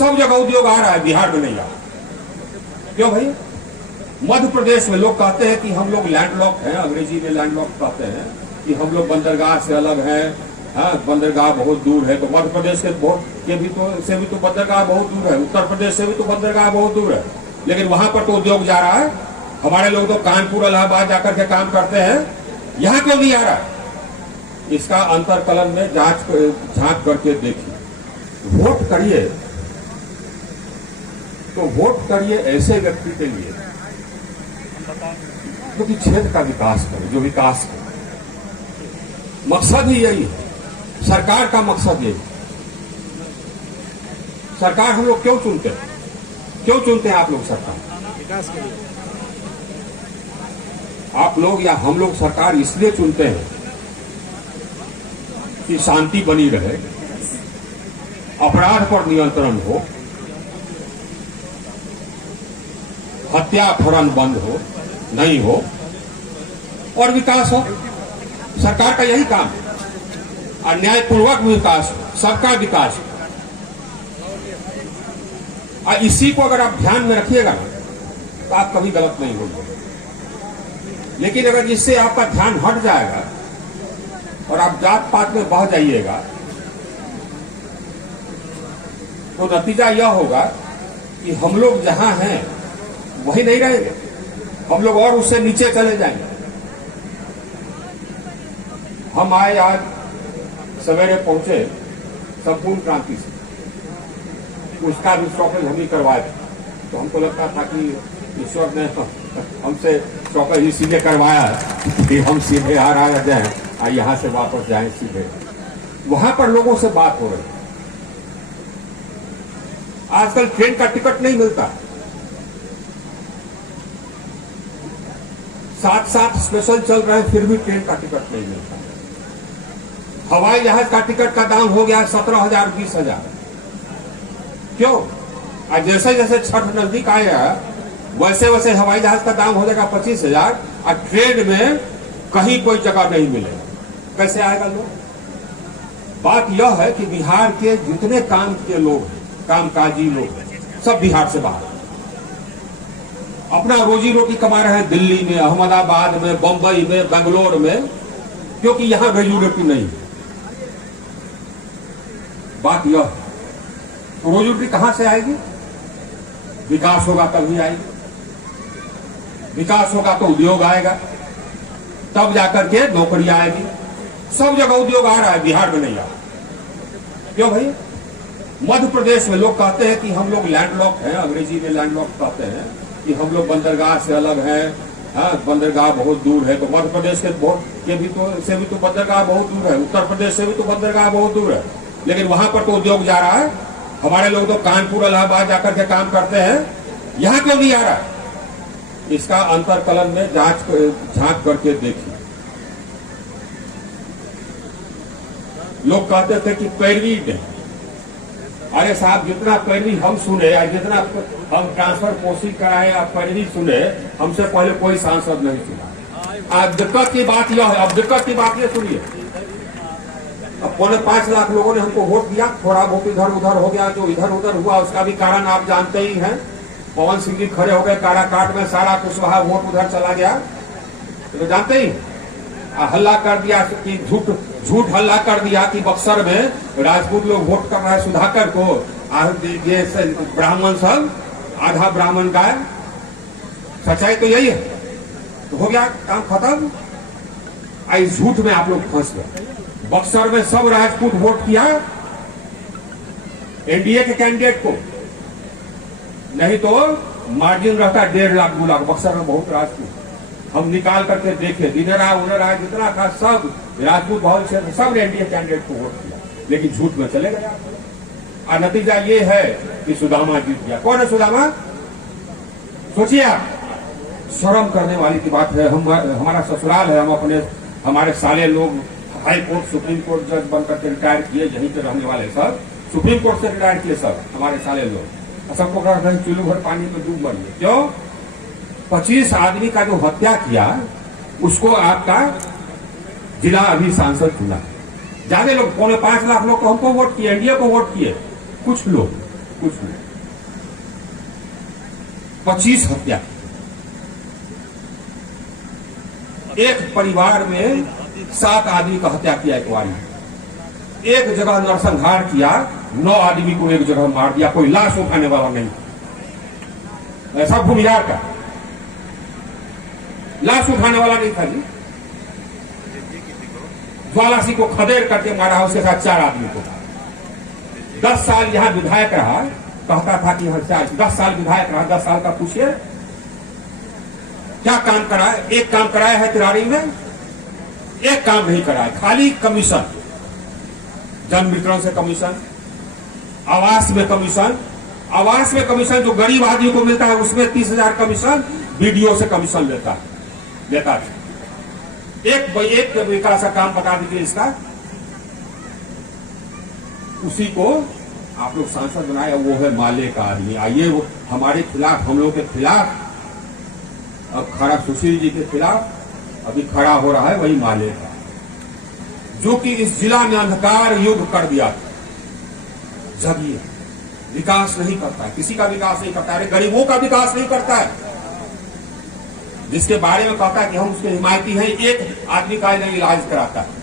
सब जगह उद्योग आ रहा है, बिहार में नहीं आ रहा। क्यों भाई? मध्य प्रदेश में लोग कहते हैं कि हम लोग लैंडलॉक हैं, अंग्रेजी में लैंडलॉक कहते हैं कि हम लोग बंदरगाह से अलग हैं। हाँ, बंदरगाह बहुत दूर है, तो मध्य प्रदेश से भी तो बंदरगाह बहुत दूर है, उत्तर प्रदेश से भी तो बंदरगाह बहुत दूर है, लेकिन वहां पर तो उद्योग जा रहा है। हमारे लोग तो कानपुर इलाहाबाद जाकर के काम करते हैं, यहाँ क्यों नहीं आ रहा? इसका अंतरकलन में झांक करके देखिए। वोट करिए तो वोट करिए ऐसे व्यक्ति के लिए क्योंकि क्षेत्र का विकास करे, जो विकास करे। मकसद ही यही है, सरकार का मकसद यही। सरकार हम लोग क्यों चुनते हैं? क्यों चुनते हैं आप लोग सरकार? विकास के लिए। आप लोग या हम लोग सरकार इसलिए चुनते हैं कि शांति बनी रहे, अपराध पर नियंत्रण हो, हत्या अपहरण बंद हो, नहीं हो, और विकास हो। सरकार का यही काम है, अन्यायपूर्वक विकास हो, सबका विकास हो। और इसी को अगर आप ध्यान में रखिएगा तो आप कभी गलत नहीं होंगे। लेकिन अगर इससे आपका ध्यान हट जाएगा और आप जात पात में बह जाइएगा तो नतीजा यह होगा कि हम लोग जहां हैं वही नहीं रहेंगे, हम लोग और उससे नीचे चले जाएंगे। हम आए आज सवेरे पहुंचे संपूर्ण क्रांति से, उसका भी शौकल हम ही करवाए थे। तो हमको लगता था कि ईश्वर ने हमसे शौकल इसीलिए करवाया कि हम सीधे आ जाए और यहां से वापस जाएं सीधे। वहां पर लोगों से बात हो रही है। आजकल ट्रेन का टिकट नहीं मिलता, साथ स्पेशल चल रहे हैं, फिर भी ट्रेन का टिकट नहीं मिलता। हवाई जहाज का टिकट का दाम हो गया 17,000 20,000। क्यों? आज जैसे जैसे छठ नजदीक आएगा वैसे वैसे हवाई जहाज का दाम हो जाएगा 25,000 और ट्रेन में कहीं कोई जगह नहीं मिलेगा। कैसे आएगा लोग? बात यह है कि बिहार के जितने काम के लोग हैं, कामकाजी लोग हैं, सब बिहार से बाहर अपना रोजी रोटी कमा रहे हैं, दिल्ली में, अहमदाबाद में, बंबई में, बेंगलोर में, क्योंकि यहां रोजी रोटी नहीं है। बात यह है, तो रोजी रोटी कहां से आएगी? विकास होगा तभी आएगी, विकास होगा तो उद्योग आएगा, तब जाकर के नौकरी आएगी। सब जगह उद्योग आ रहा है, बिहार में नहीं आ रहा। क्यों भाई? मध्य प्रदेश में लोग कहते हैं कि हम लोग लैंडलॉक हैं, अंग्रेजी में लैंडलॉक कहते हैं कि हम लोग बंदरगाह से अलग हैं। हाँ, बंदरगाह बहुत दूर है, तो मध्य प्रदेश से भी तो बंदरगाह बहुत दूर है, उत्तर प्रदेश से भी तो बंदरगाह बहुत दूर है, लेकिन वहां पर तो उद्योग जा रहा है। हमारे लोग तो कानपुर इलाहाबाद जाकर के काम करते हैं, यहां क्यों नहीं आ रहा? इसका अंतरकलन में झांक करके देखिए। लोग कहते थे कि पैरवी नहीं। अरे साहब, जितना पैरवी हम सुने या जितना हम ट्रांसफर पोस्टिंग कराए या पैरवी सुने, हमसे पहले कोई सांसद नहीं सुना। अब दिक्कत की बात यह है, अब दिक्कत की बात ये सुनिए। अब 5.25 लाख लोगों ने हमको वोट दिया, थोड़ा बहुत इधर उधर हो गया, जो इधर उधर हुआ उसका भी कारण आप जानते ही हैं। पवन सिंह जी खड़े हो गए काराकाट में, सारा कुशवाहा वोट उधर चला गया, तो जानते ही। हल्ला कर दिया कि झूठ हल्ला कर दिया कि बक्सर में राजपूत लोग वोट कर रहे हैं सुधाकर को, ये ब्राह्मण सब आधा ब्राह्मण का है। सच्चाई तो यही है, तो हो गया काम खत्म। इस झूठ में आप लोग फंस गए। बक्सर में सब राजपूत वोट किया एनडीए के कैंडिडेट को, नहीं तो मार्जिन रहता 1.5 लाख 2 लाख। बक्सर में बहुत राजपूत, हम निकाल करके देखे, दिनरा उनरा जितना था सब राजपूत बहुत क्षेत्र, सब एनडीए कैंडिडेट को वोट किया, लेकिन झूठ में चले गए। और नतीजा ये है कि सुदामा जीत गया। कौन है सुदामा? सोचिए आप, शर्म करने वाली की बात है। हमारा ससुराल है, हम हमारे साले लोग हाई कोर्ट सुप्रीम कोर्ट जज बनकर के रिटायर किए, यहीं पे रहने वाले सब सुप्रीम कोर्ट से रिटायर किए, सब हमारे साले लोग। सबको कहा चूल्लू भर पानी में डूब मरिए। क्यों? 25 आदमी का जो हत्या किया उसको आपका जिला अभी सांसद चुना। ज्यादा लोग 5.25 लाख लोग तो हमको वोट किए, एनडीए को वोट किए, कुछ लोग कुछ नहीं। 25 हत्या, एक परिवार में 7 आदमी का हत्या किया एक बार, एक जगह नरसंहार किया, 9 आदमी को एक जगह मार दिया, कोई लाश उठाने वाला नहीं। ऐसा भूमिहार का लाश उठाने वाला नहीं था जी। ज्वाला सिंह को खदेड़ करके मारा, उसके साथ 4 आदमी को। 10 साल यहां विधायक रहा, कहता था कि हर 10 साल विधायक रहा, 10 साल का पूछिए क्या काम कराया। एक काम कराया है तिराड़ी में, एक काम नहीं कराया, खाली कमीशन, जन वितरण से कमीशन, आवास में कमीशन, आवास में कमीशन जो गरीब आदमी को मिलता है उसमें 30,000 कमीशन बीडीओ से कमीशन लेता था। एक विकास का काम बता दीजिए इसका, उसी को आप लोग सांसद बनाए, वो है माले का आदमी। आइए वो हमारे खिलाफ, हम लोग के खिलाफ, अब खड़ा सुशील जी के खिलाफ अभी खड़ा हो रहा है वही माले का, जो कि इस जिला में अंधकार युग कर दिया था। जगिए, विकास नहीं करता है, किसी का विकास नहीं करता है, गरीबों का विकास नहीं करता है। जिसके बारे में कहता है कि हम उसके हिमायती हैं, एक आदमी का नहीं इलाज कराता है।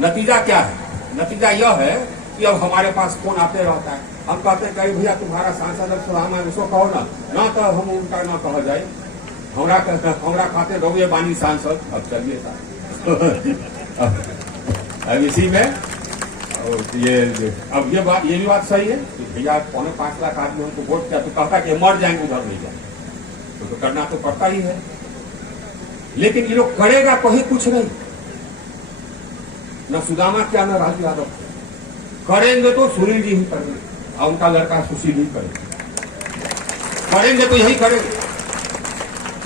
नतीजा क्या है? नतीजा यह है कि अब हमारे पास फोन आते रहता है, हम कहते हैं कहीं भैया तुम्हारा सांसद अब सलाम है, उसको कहो ना तो हम उनका ना कहा जाए, हमरा खाते रहोगे बानी सांसद। अब चलिए साहब अब इसी में अब ये भी बात सही है कि भैया 4.5 लाख आदमी हमको वोट किया, तो कहता कि मर जाएंगे उधर नहीं जाए, तो करना तो पड़ता ही है। लेकिन ये लोग करेगा कहीं कुछ नहीं, न सुदामा क्या न राजू यादव। करेंगे तो सुनील जी ही करेंगे और उनका लड़का सुशील ही करेंगे तो यही करेंगे,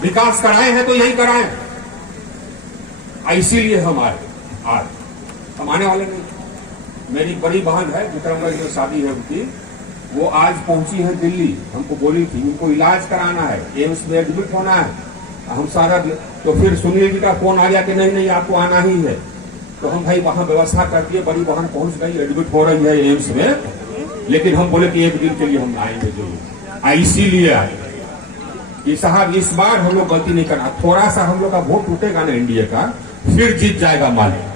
विकास कराए हैं तो यही कराए। इसीलिए हम आए, आज हम आने वाले नहीं। मेरी बड़ी बहन है विक्रमगंज में शादी है उनकी, वो आज पहुंची है दिल्ली, हमको बोली थी उनको इलाज कराना है, एम्स में एडमिट होना है। हम सारा तो फिर सुनील जी का फोन आ गया कि नहीं आपको आना ही है, तो हम भाई वहां व्यवस्था कर दिए, बड़ी बहन पहुंच गई, एडमिट हो रही है एम्स में। लेकिन हम बोले कि एक दिन के लिए हम आएंगे जरूर, इसीलिए आए कि साहब इस बार हम लोग गलती नहीं करना। थोड़ा सा हम लोग का वोट टूटेगा ना एनडीए का, फिर जीत जाएगा माले,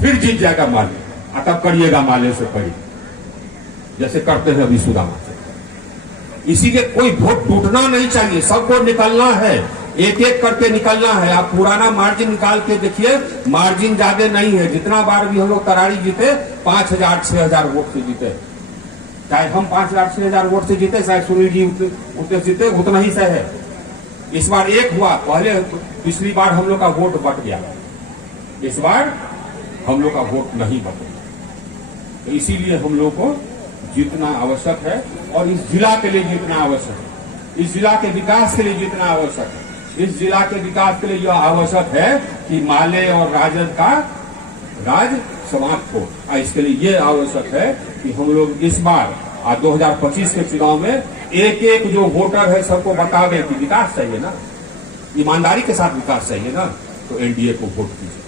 फिर जीत जाएगा माले, तब करिएगा माले से करिए जैसे करते हैं अभी सुदामा से। इसीलिए कोई वोट टूटना नहीं चाहिए, सबको निकलना है, एक एक करके निकलना है। आप पुराना मार्जिन निकाल के देखिए, मार्जिन ज्यादा नहीं है। जितना बार भी हम लोग तरारी जीते 5,000 6,000 वोट से जीते, चाहे हम 5,000 6,000 वोट से जीते, चाहे सुनील जी उतने जीते, उतना ही से है। इस बार एक हुआ, पहले पिछली बार हम लोग का वोट बट गया, इस बार हम लोग का वोट नहीं बटे, तो इसीलिए हम लोग को जीतना आवश्यक है और इस जिला के लिए जीतना आवश्यक है, इस जिला के विकास के लिए जीतना आवश्यक है। इस जिला के विकास के लिए यह आवश्यक है कि माले और राजद का राज समाप्त हो। इसके लिए यह आवश्यक है कि हम लोग इस बार 2025 के चुनाव में एक एक जो वोटर है सबको बता दें कि विकास चाहिए ना, ईमानदारी के साथ विकास चाहिए ना, तो एनडीए को वोट कीजिए।